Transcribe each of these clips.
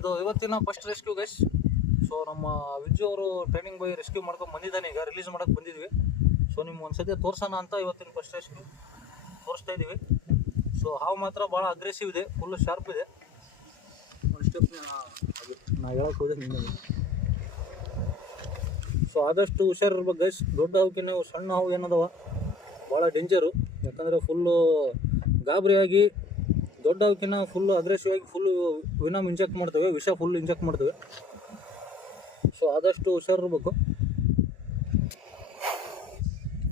ಇದು ಇವತ್ತಿನ first rescue guys. So ನಮ್ಮ ವಿಜ್ಜು ಅವರು ಟ್ರೈನಿಂಗ್ ಬಾಯ್ ರೆಸ್ಕ್ಯೂ ಮಾಡ್ಕೊಂಡು ಬಂದಿದ್ದಾನೆ, ಈಗ ರಿಲೀಸ್ ಮಾಡೋಕ್ಕೆ ಬಂದಿದ್ವಿ. ಸೊ ನಿಮ್ಗೆ ಒಂದ್ಸತಿ ತೋರ್ಸೋಣ ಅಂತ ಇವತ್ತಿನ ಫಸ್ಟ್ ರೆಸ್ಕ್ಯೂ ತೋರಿಸ್ತಾ ಇದ್ದೀವಿ. ಸೊ ಹಾವು ಮಾತ್ರ ಭಾಳ ಅಗ್ರೆಸಿವ್ ಇದೆ, ಫುಲ್ಲು ಶಾರ್ಪ್ ಇದೆ. ಒಂದು ಸ್ಟೆಪ್ ನಾ ಹೇಳಕ್ಕೆ ಹೋದೆ ನಿಮಗೆ. ಸೊ ಆದಷ್ಟು ಹುಷಾರಿರ್ಬೇಕು ಗೈಸ್. ದೊಡ್ಡ ಹಾವುಕಿನ್ನ ಸಣ್ಣ ಹಾವು ಏನದವ ಭಾಳ ಡೇಂಜರು. ಯಾಕಂದರೆ ಫುಲ್ಲು ಗಾಬರಿಯಾಗಿ ದೊಡ್ಡ ಹಾವುಕಿನ್ನ ಫುಲ್ಲು ಅಗ್ರೆಸಿವ್ ಆಗಿ ಫುಲ್ಲು ವಿನಮ್ ಇಂಜೆಕ್ಟ್ ಮಾಡ್ತೇವೆ, ವಿಷ ಫುಲ್ ಇಂಜೆಕ್ಟ್ ಮಾಡ್ತೇವೆ. ಸೊ ಆದಷ್ಟು ಹುಷಾರಿರ್ಬೇಕು.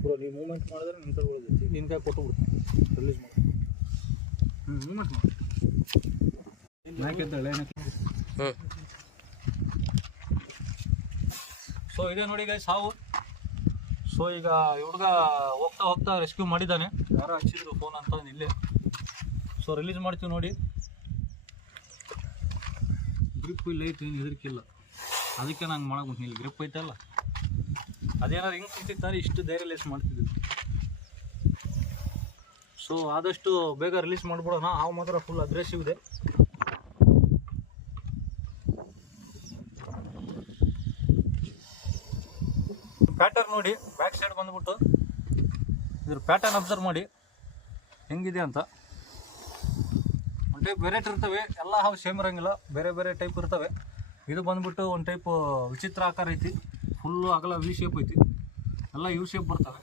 ಪೂರ ನೀವು ಮೂಮೆಂಟ್ ಮಾಡಿದ್ರೆ ನಿನ್ನ ಕೈ ಉಳಿದೈತಿ, ನಿನ್ನ ಕೈ ಕೊಟ್ಟು ಬಿಡ್ತೀನಿ ರಿಲೀಸ್ ಮಾಡಿ. ಮೂಮೆಂಟ್ ಮಾಡಿ ನಾಕೆದ್ದಾಳೆ. ಸೊ ಇದೆ ನೋಡಿ ಗೈಸ್ ಹಾವು. ಸೊ ಈಗ ಹುಡುಗ ಹೋಗ್ತಾ ಹೋಗ್ತಾ ರೆಸ್ಕ್ಯೂ ಮಾಡಿದ್ದಾನೆ. ಯಾರೋ ಹಚ್ಚಿದ್ರು ಫೋನ್ ಅಂತ ಇಲ್ಲೇ. ಸೊ ರಿಲೀಸ್ ಮಾಡ್ತೀವಿ ನೋಡಿ. ಗ್ರಿಪ್ ಇಲ್ಲ ಐತಿ, ಏನು ಹೆದರಿಕಿಲ್ಲ. ಅದಕ್ಕೆ ನಂಗೆ ಮಾಡಕ್ಕೆ ಇಲ್ಲಿ ಗ್ರಿಪ್ ಐತಲ್ಲ, ಅದೇನಾದ್ರು ಹಿಂಗೆ ಕುಂತಿರ್ತಾರೆ ಇಷ್ಟು ಧೈರ್ಯ ರಿಲೀಸ್ ಮಾಡ್ತಿದ್ವಿ. ಸೊ ಆದಷ್ಟು ಬೇಗ ರಿಲೀಸ್ ಮಾಡಿಬಿಡೋಣ. ಹಾವು ಮಾತ್ರ ಫುಲ್ ಅಗ್ರೆಸಿವ್ ಇದೆ. ಪ್ಯಾಟರ್ನ್ ನೋಡಿ, ಬ್ಯಾಕ್ ಸೈಡ್ ಬಂದ್ಬಿಟ್ಟು ಇದ್ರ ಪ್ಯಾಟರ್ನ್ ಅಬ್ಸರ್ವ್ ಮಾಡಿ ಹೆಂಗಿದೆ ಅಂತ. ಒಂದು ಟೈಪ್ ವೆರೈಟಿ ಇರ್ತವೆ, ಎಲ್ಲ ಹಾವು ಸೇಮ್ ಇರೋಂಗಿಲ್ಲ, ಬೇರೆ ಬೇರೆ ಟೈಪ್ ಇರ್ತವೆ. ಇದು ಬಂದ್ಬಿಟ್ಟು ಒಂದು ಟೈಪ್ ವಿಚಿತ್ರ ಆಕಾರ ಐತಿ, ಫುಲ್ಲು ಅಗಲ ವಿ ಶೇಪ್ ಐತಿ, ಎಲ್ಲ ಯು ಶೇಪ್ ಬರ್ತವೆ.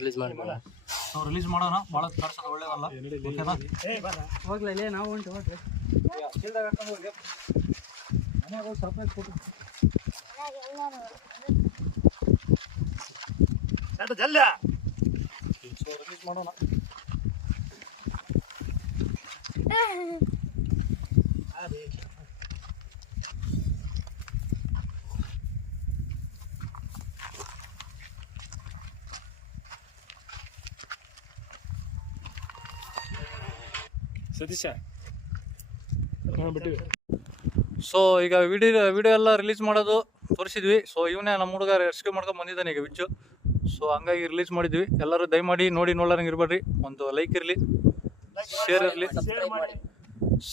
ರಿಲೀಸ್ ಮಾಡಿ ನಾವು ರಿಲೀಸ್ ಮಾಡೋಣ. ಭಾಳ ತರ್ಸೋದು ಒಳ್ಳೇದಲ್ಲ, ಓಕೆನಾ? ಹೋಗ್ಲೇ ನಾವು ಉಂಟು ಹೋಗ್ರಿ. ಮನೆಯಾಗ ಹೋಗಿ ಸರ್ಪ್ರೈಸ್ ಕೊಟ್ಟು ಜಲ್ದ ರಿಲೀಸ್ ಮಾಡೋಣ. ಸತೀಶ ಸೊ ಈಗ ವಿಡಿಯೋ ಎಲ್ಲ ರಿಲೀಸ್ ಮಾಡೋದು ತೋರಿಸಿದ್ವಿ. ಸೊ ಇವನೇ ನಮ್ಮ ಹುಡುಗ ರೆಸ್ಕ್ಯೂ ಮಾಡ್ಕೊಂಡು ಬಂದಿದ್ದಾನೆ ಈಗ ವಿಜ್ಜು. ಸೊ ಹಂಗಾಗಿ ರಿಲೀಸ್ ಮಾಡಿದ್ವಿ. ಎಲ್ಲರೂ ದಯಮಾಡಿ ನೋಡಿ ನೋಡೋರಂಗೆ ಇರಬೇಡ್ರಿ. ಒಂದು ಲೈಕ್ ಇರಲಿ, ಶೇರ್ ಇರಲಿ,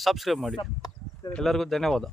ಸಬ್ಸ್ಕ್ರೈಬ್ ಮಾಡಿ. ಎಲ್ಲರಿಗೂ ಧನ್ಯವಾದ.